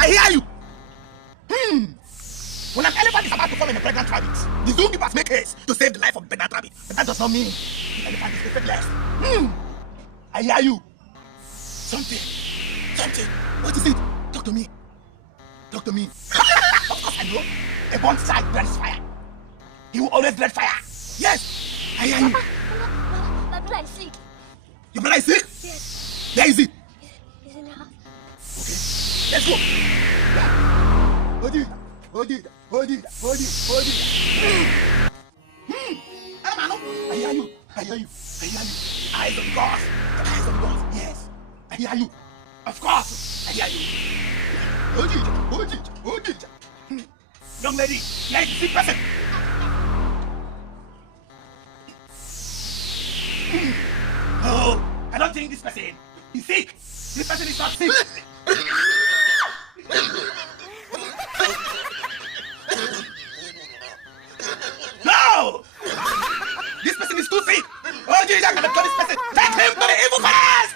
I hear you. When an elephant is about to fall in a pregnant rabbit, the zookeepers make haste to save the life of the pregnant rabbit. But that does not mean the elephant is defenseless. I hear you. Something. What is it? Talk to me. Of course I know. A burnt child dreads fire. He will always dread fire. Yes, I hear you. My brother is sick. Your brother is sick? Yes. Where is he? He's in the house. Okay, let's go. Yeah. Hold it. I hear you. Eyes of God. Yes. I hear you. Of course. I hear you. Hold it. Young lady, there is a sick person. No, I don't think this person is sick. This person is not sick. No! This person is too sick. Oh, Jesus, I'm going to kill this person. Take him to the evil forest!